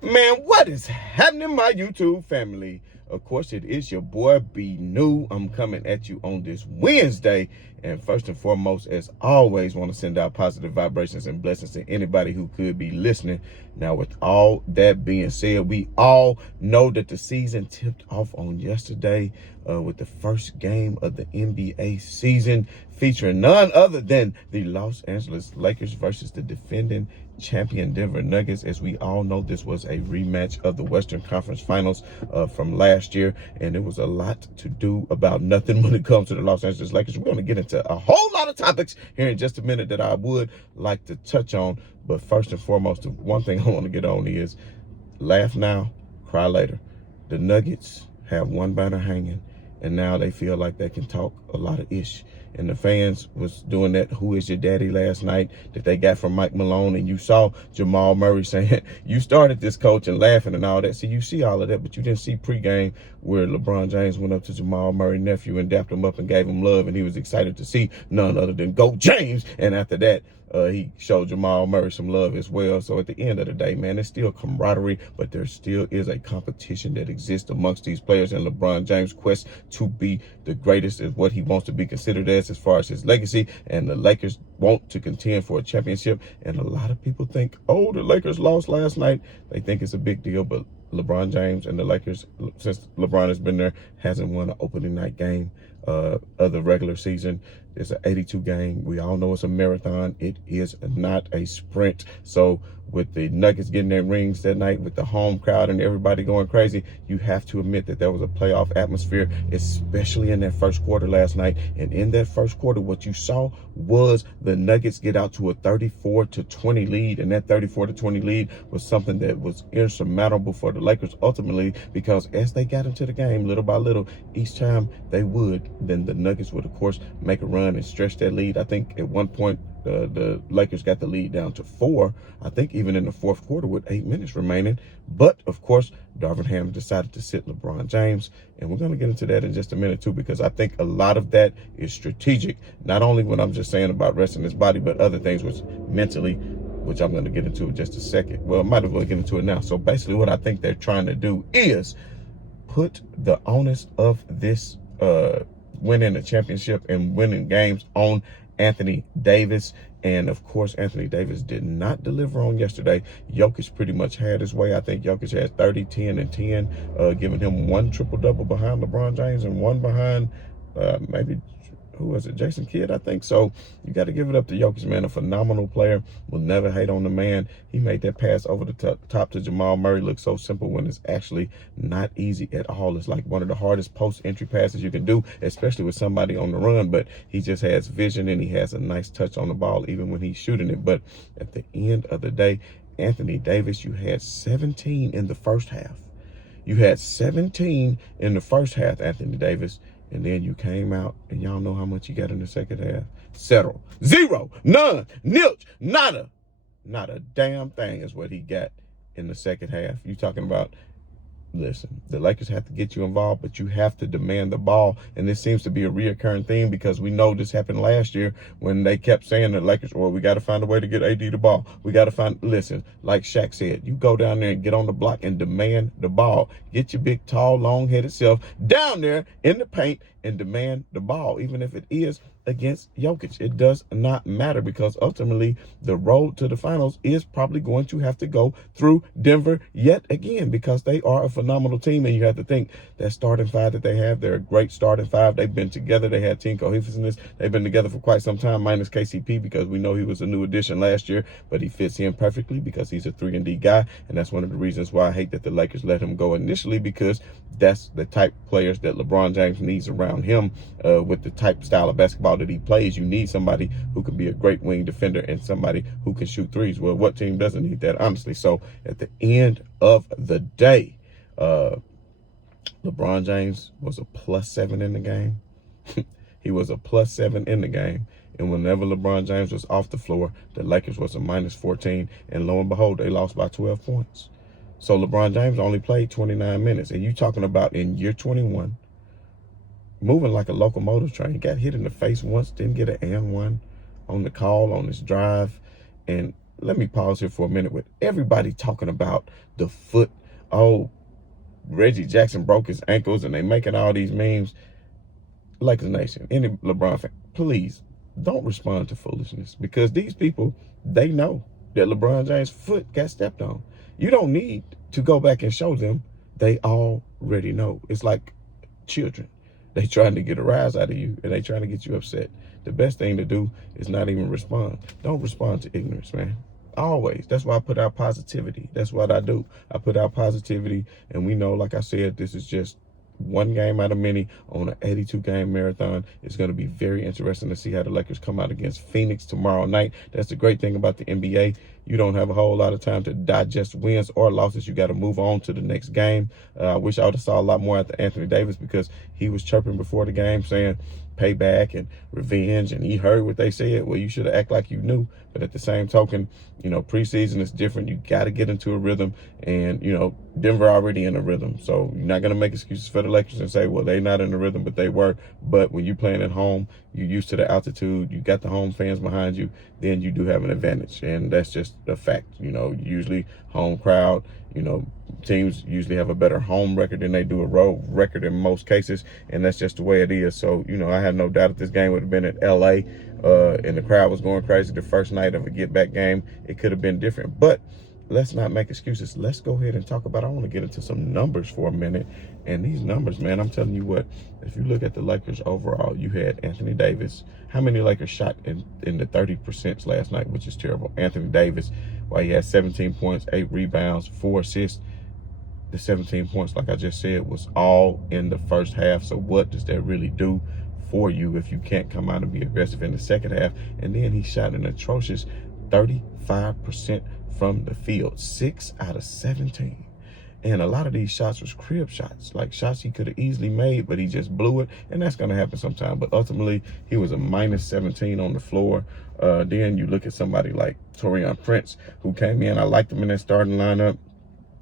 Man, what is happening, my YouTube family? Of course, it is your boy B New. I'm coming at you on this Wednesday. And first and foremost, as always, want to send out positive vibrations and blessings to anybody who could be listening. Now, with all that being said, we all know that the season tipped off on yesterday with the first game of the NBA season, featuring none other than the Los Angeles Lakers versus the defending champion Denver Nuggets. As we all know, this was a rematch of the Western Conference Finals from last year, and it was a lot to do about nothing when it comes to the Los Angeles Lakers. We're going to get into a whole lot of topics here in just a minute that I would like to touch on, but first and foremost, the one thing I want to get on is laugh now, cry later. The Nuggets have one banner hanging, and now they feel like they can talk a lot of ish. And the fans was doing that "Who is your daddy" last night that they got from Mike Malone. And you saw Jamal Murray saying, you started this, coach, and laughing and all that. So you see all of that, but you didn't see pregame where LeBron James went up to Jamal Murray's nephew and dapped him up and gave him love. And he was excited to see none other than Go James. And after that, he showed Jamal Murray some love as well. So at the end of the day, man, it's still camaraderie, but there still is a competition that exists amongst these players. And LeBron James' quest to be the greatest is what he wants to be considered as far as his legacy. And the Lakers want to contend for a championship. And a lot of people think, oh, the Lakers lost last night. They think it's a big deal, but LeBron James and the Lakers, since LeBron has been there, hasn't won an opening night game of the regular season. It's an 82 game. We all know it's a marathon. It is not a sprint. So with the Nuggets getting their rings that night, with the home crowd and everybody going crazy, you have to admit that there was a playoff atmosphere, especially in that first quarter last night. And in that first quarter, what you saw was the Nuggets get out to a 34-20 lead. And that 34-20 lead was something that was insurmountable for the Lakers ultimately, because as they got into the game little by little, each time they would, then the Nuggets would, of course, make a run and stretch that lead. I think at one point, the Lakers got the lead down to 4, I think even in the fourth quarter with 8 minutes remaining. But, of course, Darvin Ham decided to sit LeBron James. And we're going to get into that in just a minute, too, because I think a lot of that is strategic. Not only what I'm just saying about resting his body, but other things which mentally, which I'm going to get into in just a second. Well, I might as well get into it now. So basically what I think they're trying to do is put the onus of this winning a championship and winning games on Anthony Davis. And of course, Anthony Davis did not deliver on yesterday. Jokic pretty much had his way. I think Jokic had 30, 10, and 10, giving him one triple-double behind LeBron James and one behind maybe, who was it, Jason Kidd, I think. So you got to give it up to Jokic, man, a phenomenal player. Will never hate on the man. He made that pass over the top to Jamal Murray look so simple when it's actually not easy at all. It's like one of the hardest post-entry passes you can do, especially with somebody on the run. But he just has vision and he has a nice touch on the ball even when he's shooting it. But at the end of the day, Anthony Davis, you had 17 in the first half. You had 17 in the first half, Anthony Davis. And then you came out, and y'all know how much you got in the second half. Settle. 0, none, nilch, nada. Not a damn thing is what he got in the second half. You talking about, listen, the Lakers have to get you involved, but you have to demand the ball. And this seems to be a reoccurring theme, because we know this happened last year when they kept saying the Lakers, well, we got to find a way to get AD the ball. We got to find, listen, like Shaq said, you go down there and get on the block and demand the ball. Get your big, tall, long-headed self down there in the paint and demand the ball, even if it is against Jokic. It does not matter, because ultimately the road to the finals is probably going to have to go through Denver yet again, because they are a phenomenal team. And you have to think that starting five that they have, they're a great starting five. They've been together. They had team cohesiveness. They've been together for quite some time, minus KCP, because we know he was a new addition last year, but he fits in perfectly because he's a 3-and-D guy. And that's one of the reasons why I hate that the Lakers let him go initially, because that's the type of players that LeBron James needs around him with the type style of basketball that he plays. You need somebody who can be a great wing defender and somebody who can shoot threes. Well, what team doesn't need that, honestly? So at the end of the day, LeBron James was a +7 in the game. He was a +7 in the game. And whenever LeBron James was off the floor, the Lakers was a -14. And lo and behold, they lost by 12 points. So LeBron James only played 29 minutes. And you talking about in year 21, moving like a locomotive train. Got hit in the face once, didn't get an and one on the call, on his drive. And let me pause here for a minute with everybody talking about the foot. Oh, Reggie Jackson broke his ankles and they making all these memes. Lakers Nation, any LeBron fan, please don't respond to foolishness, because these people, they know that LeBron James' foot got stepped on. You don't need to go back and show them. They already know. It's like children. They trying to get a rise out of you and they trying to get you upset. The best thing to do is not even respond. Don't respond to ignorance, man. Always. That's why I put out positivity. That's what I do. I put out positivity, and we know, like I said, this is just one game out of many on an 82-game marathon. It's going to be very interesting to see how the Lakers come out against Phoenix tomorrow night. That's the great thing about the NBA. You don't have a whole lot of time to digest wins or losses. You got to move on to the next game. I wish I would have saw a lot more after Anthony Davis, because he was chirping before the game saying payback and revenge, and he heard what they said. Well, you should have acted like you knew. But at the same token, preseason is different. You got to get into a rhythm, and Denver already in a rhythm, so you're not going to make excuses for the Lakers and say, well, they're not in the rhythm, but they were. But when you're playing at home, you're used to the altitude, you got the home fans behind you, then you do have an advantage, and that's just a fact. Usually home crowd, teams usually have a better home record than they do a road record in most cases, and that's just the way it is. So, I had no doubt that this game would have been in LA, and the crowd was going crazy the first night of a get-back game. It could have been different, but let's not make excuses. Let's go ahead and talk about, I want to get into some numbers for a minute. And these numbers, man, I'm telling you what, if you look at the Lakers overall, you had Anthony Davis. How many Lakers shot in the 30% last night, which is terrible? Anthony Davis, he had 17 points, 8 rebounds, 4 assists. The 17 points, like I just said, was all in the first half. So what does that really do for you if you can't come out and be aggressive in the second half? And then he shot an atrocious 35% from the field, 6 out of 17. And a lot of these shots was crib shots, like shots he could have easily made, but he just blew it. And that's going to happen sometime. But ultimately, he was a minus 17 on the floor. Then you look at somebody like Taurean Prince, who came in. I liked him in that starting lineup.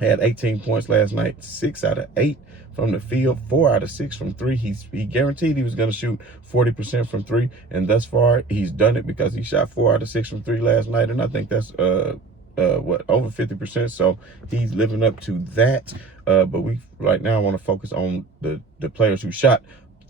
Had 18 points last night, 6 out of 8 from the field, 4 out of 6 from 3. He guaranteed he was going to shoot 40% from 3, and thus far he's done it, because he shot 4 out of 6 from 3 last night, and I think that's over 50%. So he's living up to that. But we right now want to focus on the players who shot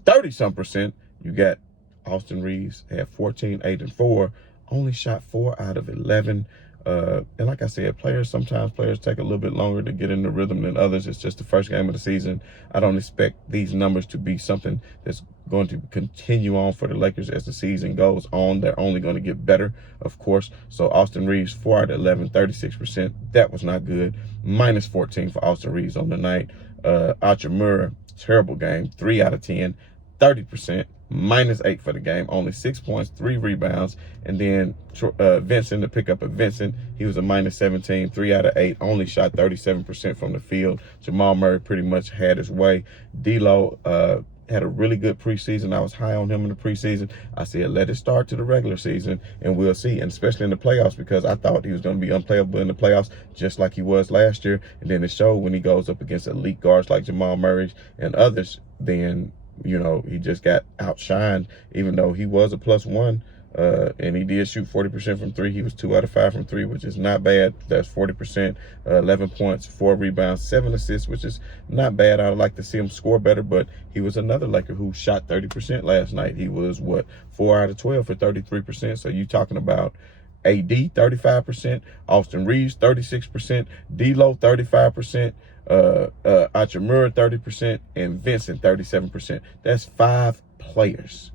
30-some%. You got Austin Reeves, had 14, 8, and 4, only shot 4 out of 11. And like I said, sometimes players take a little bit longer to get in the rhythm than others. It's just the first game of the season. I don't expect these numbers to be something that's going to continue on for the Lakers as the season goes on. They're only going to get better, of course. So Austin Reeves, 4 out of 11, 36%. That was not good. Minus 14 for Austin Reeves on the night. Hachimura, terrible game, 3 out of 10, 30%. Minus 8 for the game, only 6 points, 3 rebounds. And then Vincent, to pick up a Vincent, he was a minus 17, 3 out of 8, only shot 37% from the field. Jamal Murray pretty much had his way. D'Lo had a really good preseason. I was high on him in the preseason. I said, let it start to the regular season, and we'll see, and especially in the playoffs, because I thought he was going to be unplayable in the playoffs, just like he was last year. And then it showed when he goes up against elite guards like Jamal Murray and others, then he just got outshined, even though he was a +1. And he did shoot 40% from 3. He was 2 out of 5 from 3, which is not bad. That's 40%, 11 points, 4 rebounds, 7 assists, which is not bad. I would like to see him score better, but he was another Laker who shot 30% last night. He was, 4 out of 12 for 33%. So you talking about AD, 35%, Austin Reeves, 36%, D'Lo, 35%, Hachimura, 30%, and Vincent, 37%. That's 5 players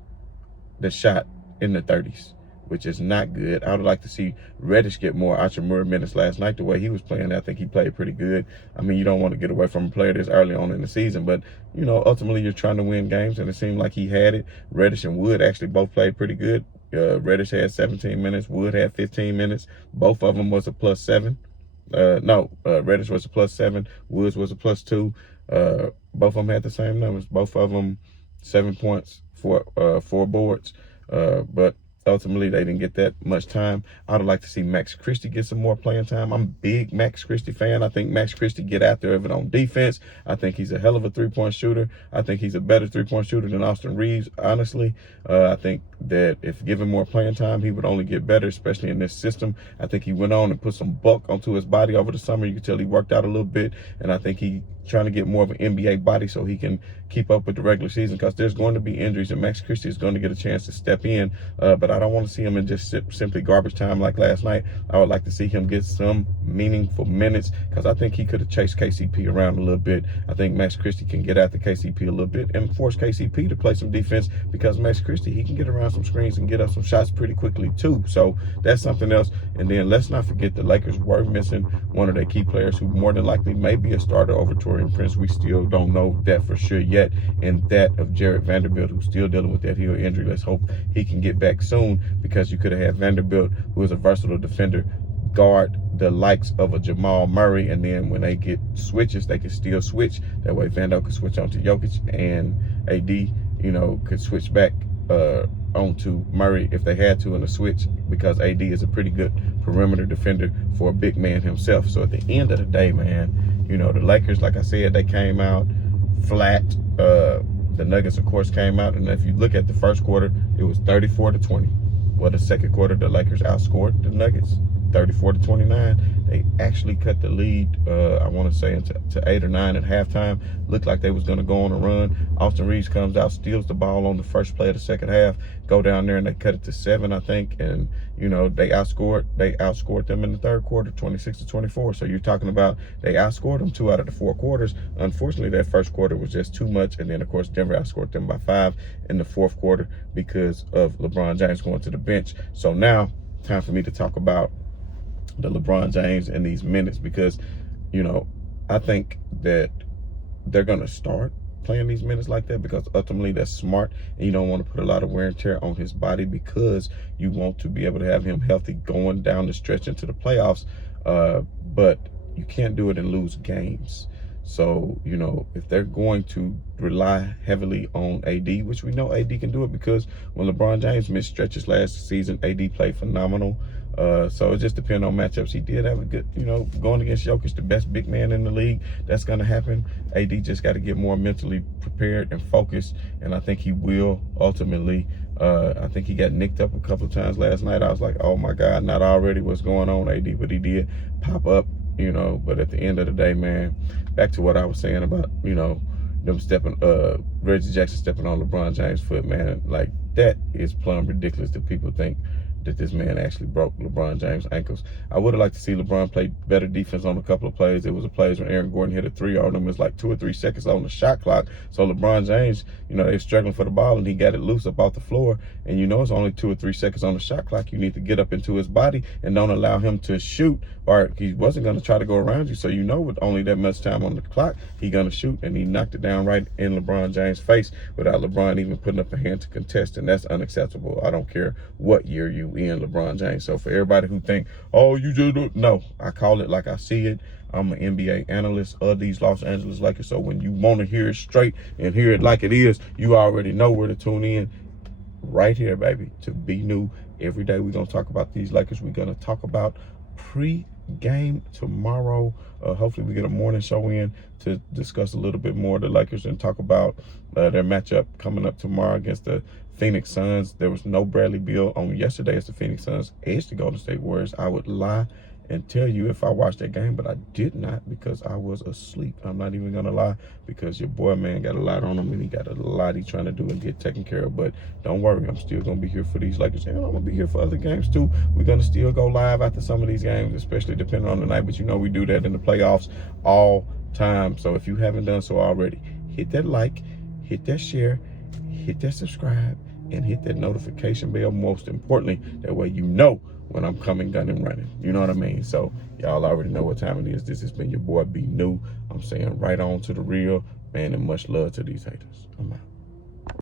that shot in the 30s, which is not good. I would like to see Reddish get more Hachimura minutes last night. The way he was playing, I think he played pretty good. I mean, you don't want to get away from a player this early on in the season, but, ultimately you're trying to win games, and it seemed like he had it. Reddish and Wood actually both played pretty good. Reddish had 17 minutes. Wood had 15 minutes. Both of them was a +7. Reddish was a +7. Woods was a +2. Both of them had the same numbers. Both of them 7 points, 4 boards. But Ultimately, they didn't get that much time. I would like to see Max Christie get some more playing time. I'm a big Max Christie fan. I think Max Christie get out there of it on defense. I think he's a hell of a three-point shooter. I think he's a better three-point shooter than Austin Reeves, honestly. I think that if given more playing time, he would only get better, especially in this system. I think he went on and put some bulk onto his body over the summer. You can tell he worked out a little bit, and I think he trying to get more of an NBA body so he can keep up with the regular season, because there's going to be injuries, and Max Christie is going to get a chance to step in. But I don't want to see him in just simply garbage time like last night. I would like to see him get some meaningful minutes, because I think he could have chased KCP around a little bit. I think Max Christie can get after KCP a little bit and force KCP to play some defense, because Max Christie, he can get around some screens and get up some shots pretty quickly too. So that's something else. And then let's not forget the Lakers were missing one of their key players who more than likely may be a starter over Taurean Prince. We still don't know that for sure yet. And that of Jared Vanderbilt, who's still dealing with that heel injury. Let's hope he can get back soon, because you could have had Vanderbilt, who is a versatile defender, guard the likes of a Jamal Murray, and then when they get switches, they can still switch. That way Vando could switch on to Jokic, and AD, you know, could switch back onto Murray if they had to in a switch, because AD is a pretty good perimeter defender for a big man himself. So at the end of the day, man, you know, the Lakers, like I said, they came out flat. The Nuggets, of course, came out, and if you look at the first quarter, it was 34-20. Well, the second quarter, the Lakers outscored the Nuggets 34-29. They actually cut the lead, I want to say, to 8 or 9 at halftime. Looked like they was going to go on a run. Austin Reeves comes out, steals the ball on the first play of the second half, go down there, and they cut it to 7, I think. And, you know, they outscored them in the third quarter, 26-24. So you're talking about they outscored them 2 out of the 4 quarters. Unfortunately, that first quarter was just too much. And then, of course, Denver outscored them by 5 in the fourth quarter because of LeBron James going to the bench. So now, time for me to talk about the LeBron James in these minutes, because, you know, I think that they're going to start playing these minutes like that, because ultimately that's smart, and you don't want to put a lot of wear and tear on his body, because you want to be able to have him healthy going down the stretch into the playoffs. But you can't do it and lose games. So, you know, if they're going to rely heavily on AD, which we know AD can do it, because when LeBron James missed stretches last season, AD played phenomenal. So it just depends on matchups. He did have a good, you know, going against Jokic, the best big man in the league. That's going to happen. AD just got to get more mentally prepared and focused, and I think he will ultimately. I think he got nicked up a couple of times last night. I was like, oh my God, not already what's going on, AD, but he did pop up, you know. But at the end of the day, man, back to what I was saying about, you know, them Reggie Jackson stepping on LeBron James' foot, man. Like, that is plumb ridiculous that people think that this man actually broke LeBron James' ankles. I would have liked to see LeBron play better defense on a couple of plays. It was a plays when Aaron Gordon hit a 3 on them. It was like 2 or 3 seconds on the shot clock. So LeBron James, you know, they were struggling for the ball, and he got it loose up off the floor. And you know it's only 2 or 3 seconds on the shot clock. You need to get up into his body and don't allow him to shoot, or he wasn't going to try to go around you. So you know with only that much time on the clock, he's going to shoot, and he knocked it down right in LeBron James' face without LeBron even putting up a hand to contest, and that's unacceptable. I don't care what year you in, LeBron James. So for everybody who think, oh, you just don't, no, I call it like I see it. I'm an NBA analyst of these Los Angeles Lakers. So when you want to hear it straight and hear it like it is, you already know where to tune in. Right here, baby, to Be New. Every day we're going to talk about these Lakers. We're going to talk about pre-game tomorrow. Hopefully we get a morning show in to discuss a little bit more of the Lakers and talk about their matchup coming up tomorrow against the Phoenix Suns. There was no Bradley Beal on yesterday as the Phoenix Suns edged the Golden State Warriors. I would lie and tell you if I watched that game, but I did not, because I was asleep. I'm not even going to lie, because your boy, man, got a lot on him, and he got a lot he's trying to do and get taken care of. But don't worry, I'm still going to be here for these Lakers, and I'm going to be here for other games too. We're going to still go live after some of these games, especially depending on the night. But you know we do that in the playoffs all time. So if you haven't done so already, hit that like, hit that share, hit that subscribe, and hit that notification bell, most importantly. That way you know when I'm coming, gun and running. You know what I mean? So y'all already know what time it is. This has been your boy, Be New. I'm saying right on to the real, man, and much love to these haters. I'm out.